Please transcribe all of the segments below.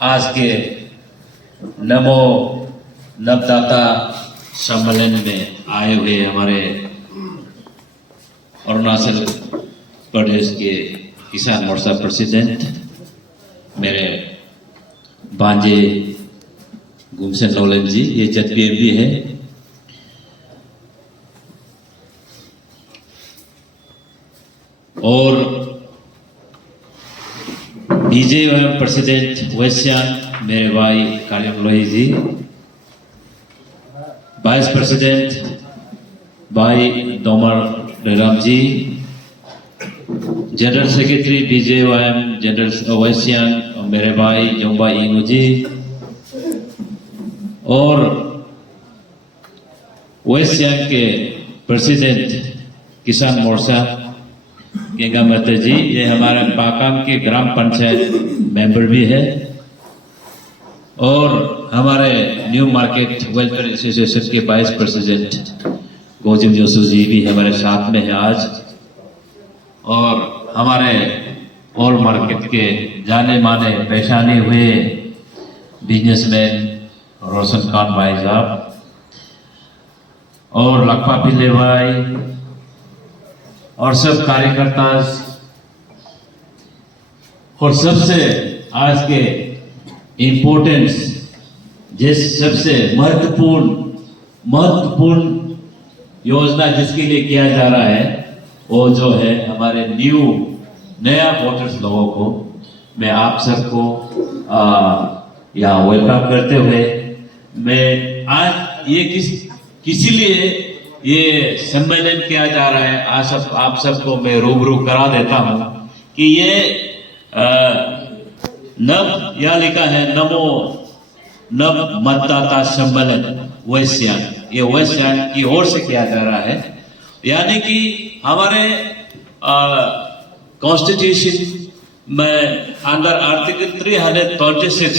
आज के नमो नवदाता सम्मेलन में आए हुए हमारे अरुणाचल प्रदेश के किसान मोर्चा प्रेसिडेंट मेरे भांजे गुमसेन नोलन जी, ये ZPMB है। और BJYM प्रेसिडेंट वेस्ट सियांग मेरे भाई कालिंग लोई जी, वाइस प्रेसिडेंट भाई Domar Reram ji, general secretary BJYM general West Siang मेरे भाई जोंबा इंगू जी, और वेस्ट सियांग के प्रेसिडेंट किसान मोर्चा गेंगा महतो जी, ये हमारे पाकाम के ग्राम पंचायत मेंबर भी है, और हमारे न्यू मार्केट वेलफेयर एसोसिएशन के वाइस प्रेसिडेंट गोजिम जोसू जी भी हमारे साथ में है आज, और हमारे ऑल मार्केट के जाने माने पहचाने हुए बिजनेसमैन रोशन खान भाई साहब, और लखपा पिल्ले भाई, और सब कार्यकर्ता, और सबसे आज के इम्पोर्टेंस जिस सबसे महत्वपूर्ण योजना जिसके लिए किया जा रहा है वो जो है हमारे नया वोटर्स लोगों को मैं आप सबको यहाँ वेलकम करते हुए मैं आज ये किसी लिए ये सम्मेलन किया जा रहा है, आप सबको मैं रूबरू करा देता हूं कि ये नव या लिखा है नव मतदाता सम्मेलन वेस्ट सियांग, ये वेस्ट सियांग की ओर से किया जा रहा है। यानी कि हमारे कॉन्स्टिट्यूशन में under article 326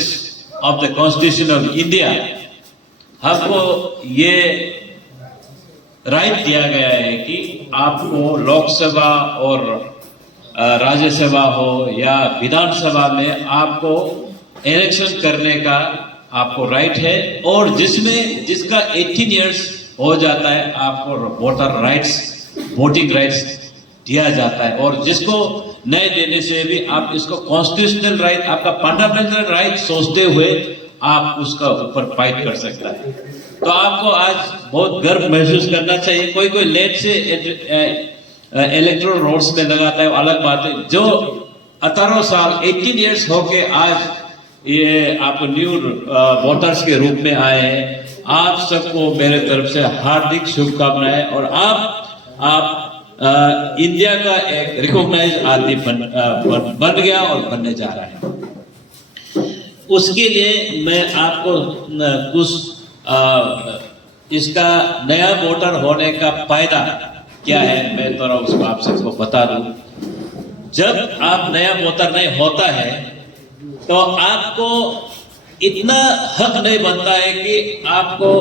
of the constitution of India हमको ये राइट दिया गया है कि आपको लोकसभा और राज्यसभा हो या विधानसभा में आपको इलेक्शन करने का आपको राइट है, और जिसका 18 इयर्स हो जाता है आपको वोटर राइट्स, वोटिंग राइट्स दिया जाता है, और जिसको नहीं देने से भी आप इसको कॉन्स्टिट्यूशनल राइट, आपका फंडामेंटल राइट सोचते हुए आप उसका ऊपर फाइट कर सकता है। तो आपको आज बहुत गर्व महसूस करना चाहिए। कोई लेट से इलेक्ट्रोल रोड्स में लगाता है, अलग बात है। जो 18 साल 18 इयर्स होके आज ये आप न्यू वोटर्स के रूप में आए हैं, आप सबको मेरे तरफ से हार्दिक शुभकामनाएं, और आप इंडिया का एक रिकॉग्नाइज आदमी बन गया और बनने जा रहा है। उसके लिए मैं आपको कुछ इसका नया वोटर होने का फायदा क्या है मैं थोड़ा उसको आप सबको बता दूं। जब आप नया वोटर नहीं होता है तो आपको इतना हक नहीं बनता है कि आपको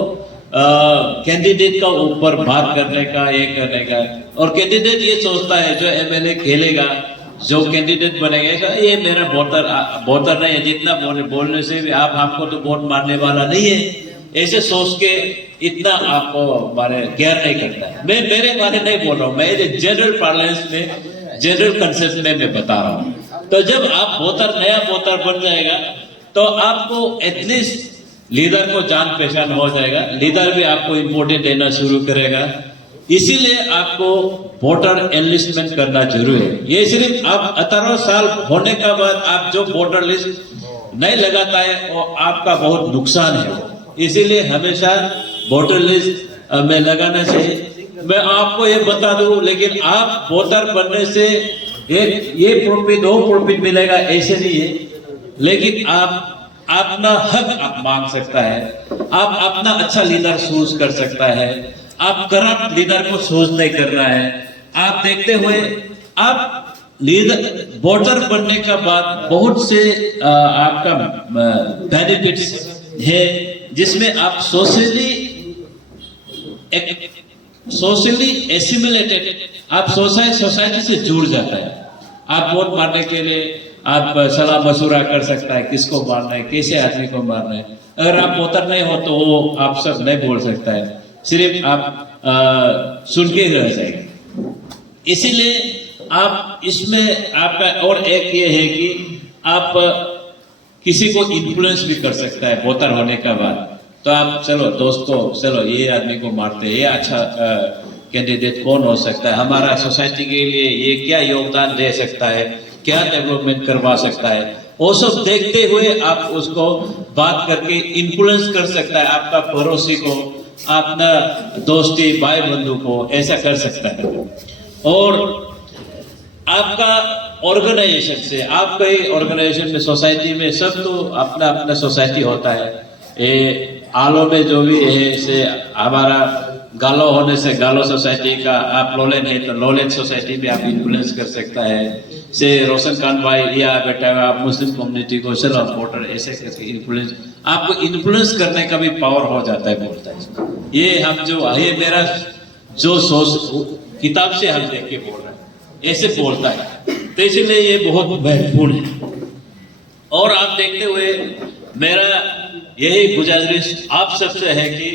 कैंडिडेट का ऊपर बात करने का, ये करने का, और कैंडिडेट ये सोचता है जो MLA खेलेगा, जो कैंडिडेट बनेगा, ये मेरा वोटर नहीं है, जितना बोलने से भी आप हमको तो वोट मारने वाला नहीं है, ऐसे सोच के इतना आपको मारे केयर नहीं करता है। मैं मेरे बारे नहीं बोल रहा हूँ, मैं जनरल पार्लेंस में, जनरल कंसेप्ट में मैं बता रहा हूँ। तो जब आप नया वोटर बन जाएगा तो आपको एटलीस्ट लीडर को जान पहचान हो जाएगा, लीडर भी आपको इम्पोर्टेंट देना शुरू करेगा। इसीलिए आपको वोटर एनलिस्टमेंट करना जरूरी है। ये सिर्फ आप 18 साल होने के बाद आप जो वोटर लिस्ट नहीं लगाता है वो आपका बहुत नुकसान है, इसीलिए हमेशा वोटर लिस्ट में लगाना चाहिए। मैं आपको ये बता दूं, लेकिन आप वोटर बनने से ये प्रॉफिट वो प्रॉफिट मिलेगा ऐसे नहीं है, लेकिन आप अपना हक आप मांग सकता है, आप अपना अच्छा लीडर चूज कर सकता है, आप करप्ट लीडर को चूज नहीं करना है। आप देखते हुए आप लीडर वोटर बनने के बाद बहुत से आपका बेनिफिट्स है, जिसमें आप सोशली एसिमिलेटेड, आप सोसाइटी से जुड़ जाता है। आप वोट मारने के लिए आप सलाह मशूरा कर सकता है किसको मारना है, कैसे आदमी को मारना है। अगर आप मोहतर नहीं हो तो वो आप सब नहीं बोल सकता है, सिर्फ आप सुन के ही रह जाएंगे। इसीलिए आप इसमें आपका और एक ये है कि आप किसी को इन्फ्लुएंस भी कर सकता है मोहतर होने का बाद। तो आप चलो दोस्त को, चलो ये आदमी को मारते हैं, ये अच्छा कैंडिडेट कौन हो सकता है, हमारा सोसाइटी के लिए ये क्या योगदान दे सकता है, क्या डेवलपमेंट करवा सकता है, वो सब देखते हुए आप उसको बात करके इन्फ्लुएंस कर सकता है, आपका पड़ोसी को, अपना दोस्ती भाई बंधु को, ऐसा कर सकता है। और आपका ऑर्गेनाइजेशन से, आपका ही ऑर्गेनाइजेशन में, सोसाइटी में, सब तो अपना अपना सोसाइटी होता है। ये आलो में जो भी है से हमारा गालो होने से गालो सोसाइटी का, आप लोलेन है तो लोलेन सोसाइटी में आप इन्फ्लुएंस कर सकता है। से रोशन खान भाई या बेटा आप मुस्लिम कम्युनिटी को चलो वोटर ऐसे करके इन्फ्लुएंस, आपको इन्फ्लुएंस करने का भी पावर हो जाता है, बोलता है। ये हम जो, ये मेरा जो सोच किताब से हम देख के बोल रहे हैं, ऐसे बोलता है, तो इसलिए ये बहुत महत्वपूर्ण है। और आप देखते हुए मेरा यही गुजारिश आप सबसे है कि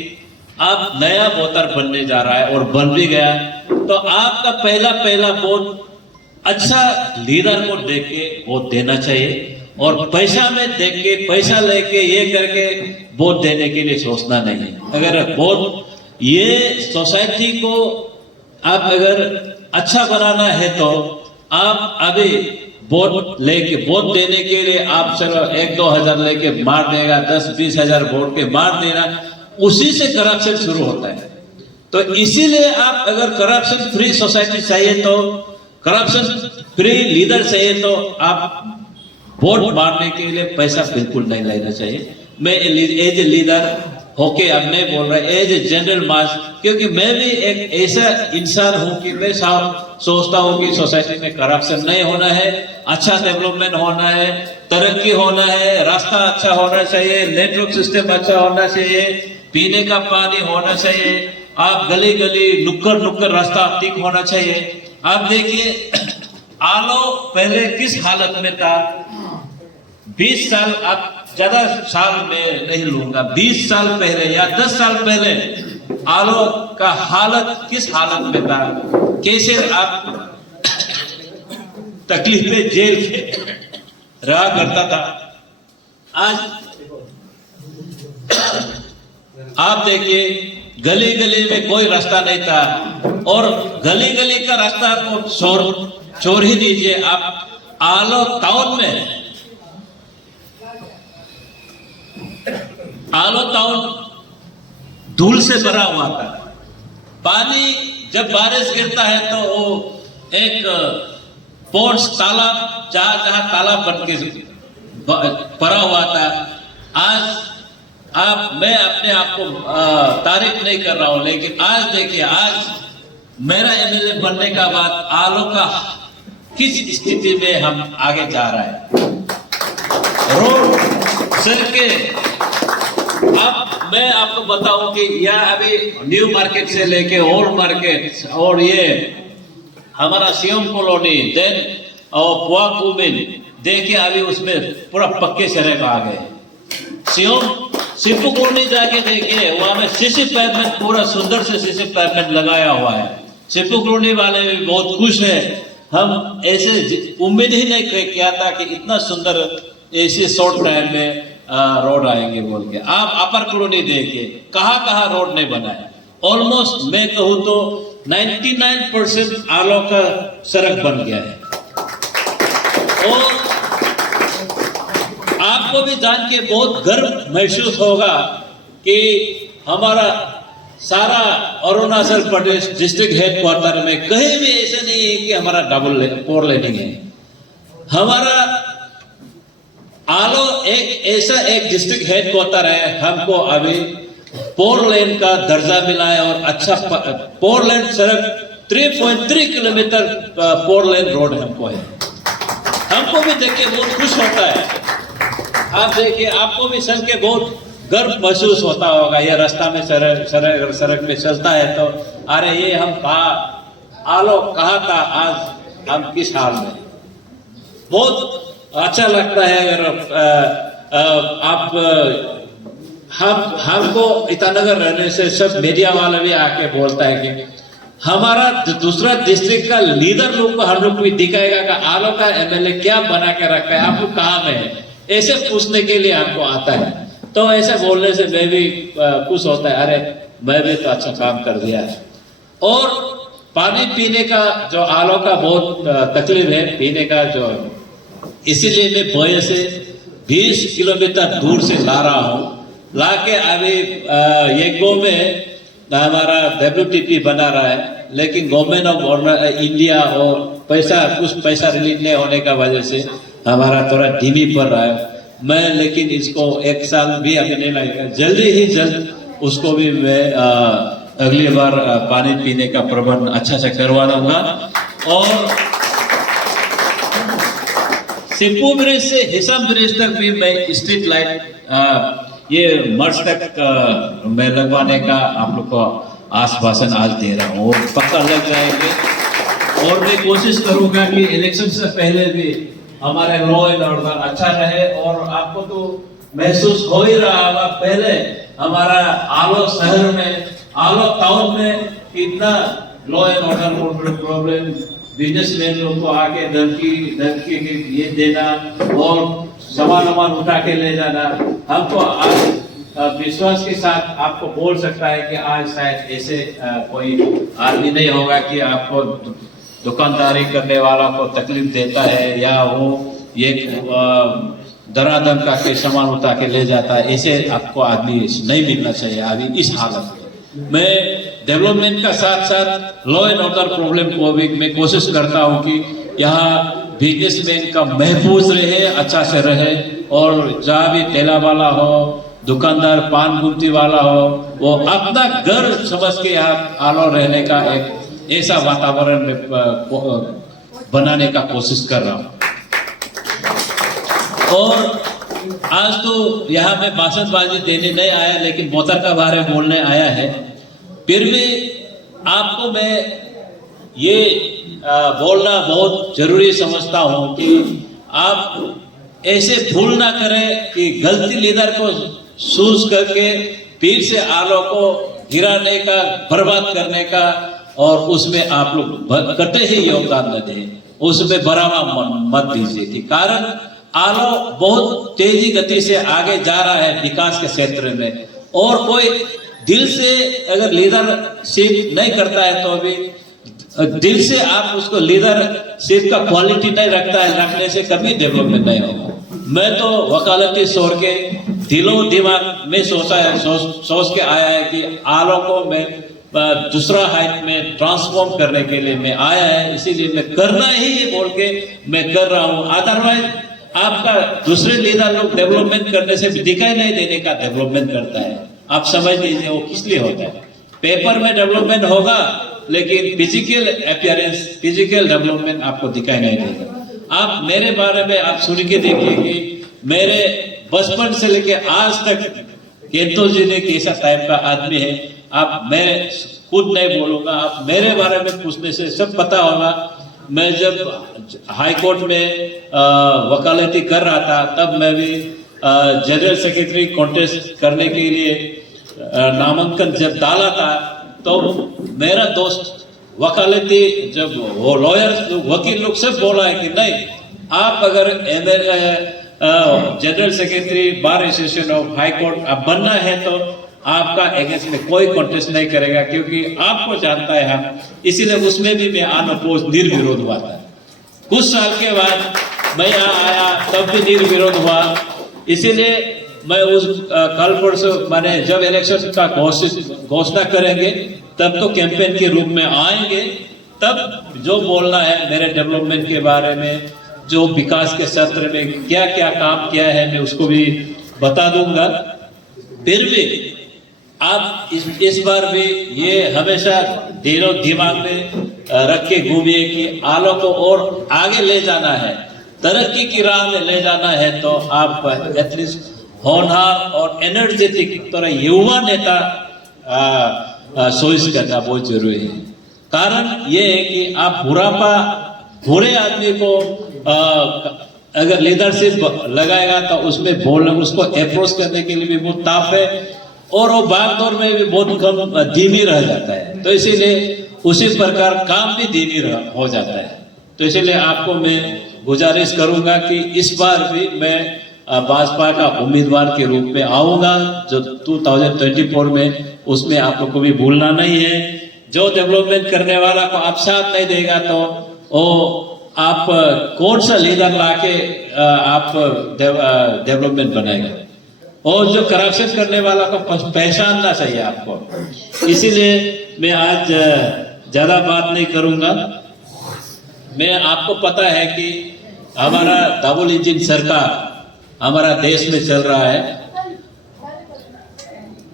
आप नया वोटर बनने जा रहा है और बन भी गया, तो आपका पहला वोट अच्छा लीडर को देख के वोट देना चाहिए, और पैसा में देख के, पैसा लेके ये करके वोट देने के लिए सोचना नहीं है। अगर वोट ये सोसाइटी को आप अगर अच्छा बनाना है तो आप अभी वोट लेके, वोट देने के लिए आप चलो 1-2 हजार लेके मार देगा, 10-20 हजार वोट के मार देना, उसी से करप्शन शुरू होता है। तो इसीलिए आप अगर करप्शन फ्री सोसाइटी चाहिए, तो करप्शन फ्री लीडर चाहिए, तो आप वोट मारने के लिए पैसा बिल्कुल नहीं लेना चाहिए। मैं एज ए लीडर होके अब नहीं बोल रहा, एज ए जनरल मास, क्योंकि मैं भी एक ऐसा इंसान हूं कि मैं सोचता हूं कि सोसाइटी में करप्शन नहीं होना है, अच्छा डेवलपमेंट होना है, तरक्की होना है, रास्ता अच्छा होना चाहिए, नेटवर्क सिस्टम अच्छा होना चाहिए, पीने का पानी होना चाहिए, आप गली गली नुक्कड़ रास्ता ठीक होना चाहिए। आप देखिए आलो पहले किस हालत में था, 20 साल, आप ज्यादा साल में नहीं लूंगा, 20 साल पहले या 10 साल पहले आलो का हालत किस हालत में था, कैसे आप तकलीफ में जेल के रहा करता था। आज आप देखिए गली गली में कोई रास्ता नहीं था, और गली गली का रास्ता को छोड़ ही दीजिए, आप आलो टाउन में, आलो टाउन धूल से भरा हुआ था। पानी जब बारिश गिरता है तो वो एक पोर्ट्स तालाब, जहां तालाब बन के भरा हुआ था। आज मैं अपने आप को तारीफ नहीं कर रहा हूं, लेकिन आज देखिए, आज मेरा एमएलए बनने का बाद आलो का किस स्थिति में हम आगे जा रहा है। रोड, सड़कें, अब मैं आपको बताऊं कि यह अभी न्यू मार्केट से लेके ओल्ड मार्केट, और ये हमारा सीएम कॉलोनी, देन और पुआकुमिन, देखिए अभी उसमें पूरा पक्के सड़क आ गए। सिंपू कॉलोनी जाके देखिए, वहां में सीसी पेवमेंट, पूरा सुंदर से सीसी पेवमेंट लगाया हुआ है। सिंपू कॉलोनी वाले भी बहुत खुश है। हम ऐसे उम्मीद ही नहीं किया था कि इतना सुंदर ऐसे शॉर्ट टाइम में रोड आएंगे बोल के। आप अपर कॉलोनी देखिए, कहाँ रोड नहीं बना है। ऑलमोस्ट मैं कहूँ तो 99% आलो का सड़क बन गया है। और आपको भी जान के बहुत गर्व महसूस होगा कि हमारा सारा अरुणाचल प्रदेश डिस्ट्रिक्ट हेडक्वार्टर में कहीं भी ऐसा नहीं है कि हमारा डबल 4 लेनिंग है। हमारा आलो एक ऐसा एक डिस्ट्रिक्ट हेडक्वार्टर है, हमको अभी 4 लेन का दर्जा मिला है, और अच्छा 4 लेन सड़क, 3.3 किलोमीटर 4 लेन रोड हमको है। हमको भी देख के बहुत खुश होता है। आप देखिए, आपको भी सुन के बहुत गर्व महसूस होता होगा। ये रास्ता में सड़क में चलता है तो अरे ये हम आलो कहाँ था, आज हम किस हाल में। बहुत अच्छा लगता है अगर आप हमको ईटानगर रहने से सब मीडिया वाला भी आके बोलता है कि हमारा दूसरा डिस्ट्रिक्ट का लीडर लोग को हम लोग भी दिखाएगा कि आलो का एमएलए क्या बना के रखा है, आपको कहाँ में है, ऐसे पूछने के लिए हमको आता है। तो ऐसे बोलने से मैं भी खुश होता है, अरे मैं भी तो अच्छा काम कर दिया है। और पानी पीने का जो आलो का बहुत तकलीफ है पीने का जो, इसीलिए मैं बोये से 20 किलोमीटर दूर से ला रहा हूँ। लाके अभी ये गो में हमारा WTP बना रहा है, लेकिन गवर्नमेंट ऑफ इंडिया और कुछ पैसा रिलीज नहीं होने का वजह से हमारा थोड़ा धीमी पड़ रहा है। मैं लेकिन इसको 1 साल भी अभी नहीं लगेगा, जल्दी ही जल्द उसको भी मैं अगली बार पानी पीने का प्रबंध अच्छा से करवा दूंगा। और सिंपू ब्रिज से हिसम ब्रिज तक भी मैं स्ट्रीट लाइट ये मर्ज तक मैं लगवाने का आप लोग को आश्वासन आज दे रहा हूँ, पक्का लग जाएंगे। और मैं कोशिश करूंगा कि इलेक्शन से पहले भी हमारे लॉ एंड ऑर्डर अच्छा रहे। और आपको तो महसूस हो ही रहा होगा, पहले हमारा आलो शहर में, आलो टाउन में कितना law and order problem, businessman लोग को आके धमकी ये देना और सामान उठा के ले जाना। हमको आज विश्वास के साथ आपको बोल सकता है कि आज शायद ऐसे कोई आदमी नहीं होगा कि आपको दुकानदारी करने वाला को तकलीफ देता है या वो ये दरादम का के सामान उठा के ले जाता है। ऐसे आपको आदमी नहीं मिलना चाहिए अभी इस हालत में। मैं डेवलपमेंट का साथ साथ लॉ एंड ऑर्डर प्रॉब्लम को भी मैं कोशिश करता हूँ कि यहाँ बिजनेसमैन का महफूज रहे, अच्छा से रहे। और जहाँ भी ठेला वाला हो, दुकानदार पान गुमती वाला हो, वो अपना घर समझ के यहाँ आलो रहने का एक ऐसा वातावरण में बनाने का कोशिश कर रहा हूँ। और आज तो यहाँ में भाषणबाजी देने नहीं आया, लेकिन मोतर का बारे में बोलने आया है। फिर भी आपको मैं ये बोलना बहुत जरूरी समझता हूँ कि आप ऐसे भूल ना करें कि गलती लीडर को चूज करके फिर से आलो को गिराने का, बर्बाद करने का, और उसमें आप लोग कटे ही योगदान न दें, उसमें बरावा मत दीजिए। कि कारण आलो बहुत तेजी गति से आगे जा रहा है विकास के क्षेत्र में। और कोई दिल से अगर लीडरशिप नहीं करता है तो अभी दिल से आप उसको लीडरशिप का क्वालिटी नहीं रखता है, रखने से कभी डेवलपमेंट नहीं होगा। मैं तो वकालती छोड़ के दिलो दिमाग में सोच के आया है कि आलो को मैं दूसरा हाइट में ट्रांसफॉर्म करने के लिए मैं आया है, इसीलिए मैं करना ही ये बोल के मैं कर रहा हूँ। अदरवाइज आपका दूसरे लीडर लोग डेवलपमेंट करने से दिखाई नहीं देने का डेवलपमेंट करता है। आप समझ लीजिए वो किस लिए होता है। पेपर में डेवलपमेंट होगा लेकिन फिजिकल अपीयरेंस, फिजिकल डेवलपमेंट आपको दिखाई नहीं देगा। आप मेरे बारे में आप सुन के देखिए कि मेरे बचपन से लेके आज तक केंतो जी ने कैसा टाइप का आदमी है। आप, मैं खुद नहीं बोलूंगा, आप मेरे बारे में पूछने से सब पता होगा। मैं जब हाई कोर्ट में वकालती कर रहा था तब मैं भी जनरल सेक्रेटरी कॉन्टेस्ट करने के लिए नामांकन जब डाला था तो मेरा दोस्त वकालती जब वो लॉयर्स वकील लोग सब बोला है कि नहीं, आप अगर general secretary bar association of high court अब बनना है तो आपका अगेंस्ट में कोई कॉन्टेस्ट नहीं करेगा, क्योंकि आपको जानता है हम, इसीलिए उसमें भी मैं अनअपोज निर्विरोध हुआ था। कुछ साल के बाद मैं यहाँ आया तब भी निर्विरोध हुआ। इसीलिए मैं उस कल परसों मैंने जब इलेक्शन का घोषणा करेंगे तब तो कैंपेन के रूप में आएंगे, तब जो बोलना है मेरे डेवलपमेंट के बारे में, जो विकास के क्षेत्र में क्या क्या काम किया है मैं उसको भी बता दूंगा। फिर भी आप इस बार भी ये हमेशा दिमाग में रख के घूमिए कि आलो को और आगे ले जाना है, तरक्की की राह में ले जाना है, तो आप एटलीस्ट होनहार और एनर्जेटिक तरह युवा नेता चॉइस करना बहुत जरूरी है। कारण ये है कि आप बुरे आदमी को अगर लीडरशिप लगाएगा तो उसमें बोलना, उसको अप्रोच करने के लिए भी बहुत ताप है, और वो भागदौड़ में भी बहुत कम धीमी रह जाता है। तो इसीलिए उसी प्रकार काम भी धीमी हो जाता है। तो इसीलिए आपको मैं गुजारिश करूंगा कि इस बार भी मैं भाजपा का उम्मीदवार के रूप में आऊंगा जो 2024 में, उसमें आप लोग को भी भूलना नहीं है। जो डेवलपमेंट करने वाला को आप साथ नहीं देगा तो वो आप कौन सा लीडर लाके आप डेवलपमेंट बनाएगा, और जो करप्शन करने वाला को पहचानना चाहिए आपको। इसीलिए मैं आज ज्यादा बात नहीं करूंगा। मैं आपको पता है कि हमारा डबल इंजन सरकार हमारा देश में चल रहा है।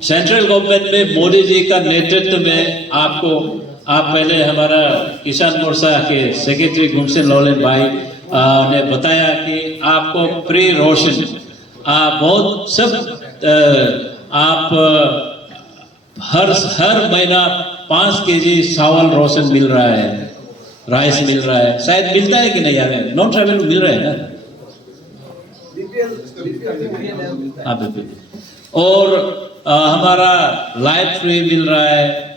सेंट्रल गवर्नमेंट में मोदी जी का नेतृत्व में आप पहले हमारा किसान मोर्चा के सेक्रेटरी गुमसेन लॉलेन भाई ने बताया कि आपको फ्री राशन बहुत सब आप हर महीना 5 केजी चावल राशन मिल रहा है, राइस मिल रहा है। शायद मिलता है कि नहीं यार, नॉन ट्राइबल मिल रहा है ना। और हमारा लाइट फ्री मिल रहा है,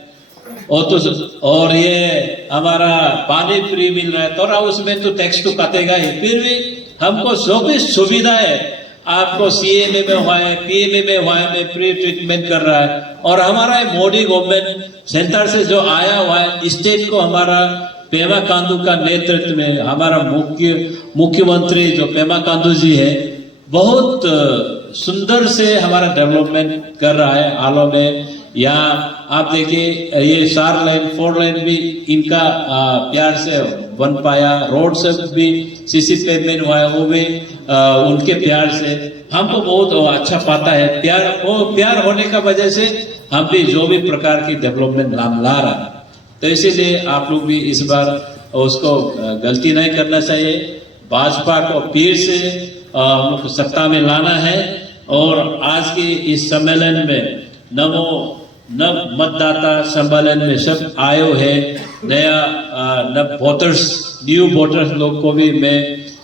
और ये हमारा पानी फ्री मिल रहा है। थोड़ा उसमें तो टैक्स तो काटेगा ही, फिर भी हमको जो भी सुविधा है आपको सीएमए में हुआ है, पीएमए में हुआ है, में फ्री ट्रीटमेंट कर रहा है। और हमारा मोदी गवर्नमेंट सेंटर से जो आया हुआ है, स्टेट को हमारा पेमा खांडू का नेतृत्व में हमारा मुख्यमंत्री जो पेमा खांडू जी है, बहुत सुंदर से हमारा डेवलपमेंट कर रहा है हालों में। या आप देखिए ये 4 लाइन 4 लाइन भी इनका प्यार से बन पाया, रोड से भी सीसी पेमेंट हुआ है, वो भी उनके प्यार से हमको बहुत अच्छा पाता है। प्यार होने का वजह से हम भी जो भी प्रकार की डेवलपमेंट ला रहा है। तो इसीलिए आप लोग भी इस बार उसको गलती नहीं करना चाहिए। भाजपा को फिर से हम लोग सत्ता में लाना है। और आज के इस सम्मेलन में नव मतदाता सम्मेलन में सब आयो है, न्यू वोटर्स लोग को भी मैं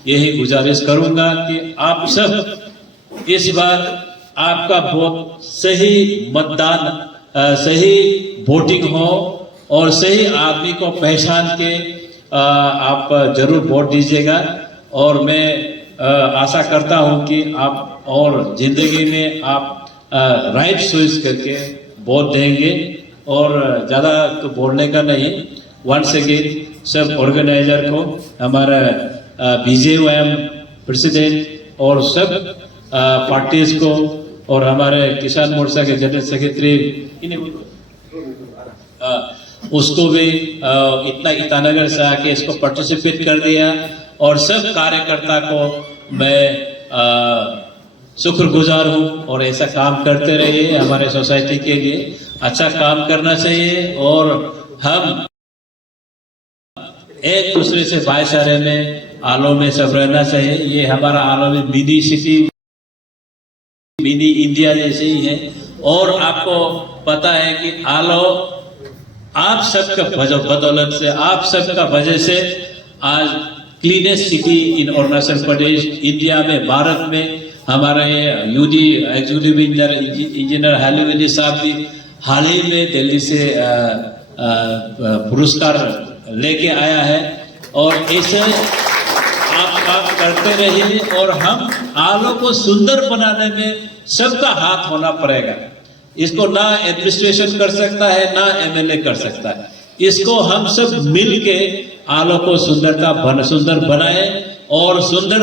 यही गुजारिश करूंगा कि आप सब इस बार आपका वोट सही मतदान, सही वोटिंग हो, और सही आदमी को पहचान के आप जरूर वोट दीजिएगा। और मैं आशा करता हूं कि आप और जिंदगी में आप राइट चॉइस करके वोट देंगे। और ज़्यादा तो बोलने का नहीं। वंस अगेन सब ऑर्गेनाइजर को, हमारा BJYM प्रेसिडेंट और सब पार्टीज को, और हमारे किसान मोर्चा के जनरल सेक्रेटरी उसको भी इतना ईटानगर से आके इसको पार्टिसिपेट कर दिया। और सब कार्यकर्ता को मैं शुक्रगुजार हूँ, और ऐसा काम करते रहिए। हमारे सोसाइटी के लिए अच्छा काम करना चाहिए, और हम एक दूसरे से भाईचारे में आलो में सब रहना चाहिए। ये हमारा आलो में मिनी सिटी, मिनी इंडिया जैसे ही है। और आपको पता है कि आलो आप सबका बदौलत से, आप सबका वजह से आज cleanest city in Arunachal Pradesh, India में, भारत में हमारे यूडी एग्जीक्यूटिव इंजीनियर हालूवेली साहब भी हाल ही में दिल्ली से पुरस्कार लेके आया है। और ऐसे आप काम करते रहिए, और हम आलो को सुंदर बनाने में सबका हाथ होना पड़ेगा। इसको ना एडमिनिस्ट्रेशन कर सकता है, ना MLA कर सकता है। इसको हम सब मिल के आलो को सुंदर बनाए, और सुंदर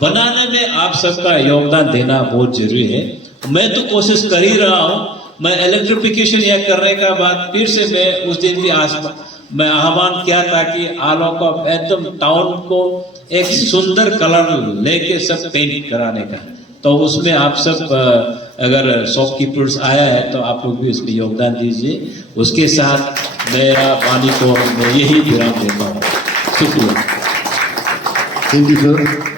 बनाने में आप सबका योगदान देना बहुत जरूरी है। मैं तो कोशिश कर ही रहा हूँ। मैं इलेक्ट्रिफिकेशन यह करने का बाद फिर से मैं उस दिन भी मैं आह्वान किया था कि आलो को एकदम टाउन को एक सुंदर कलर लेके सब पेंट कराने का। तो उसमें आप सब अगर शॉपकीपर्स आया है तो आप लोग भी उसमें योगदान दीजिए। उसके साथ मेरा वाणी को मैं यही विराम देता हूँ। शुक्रिया। Thank you sir.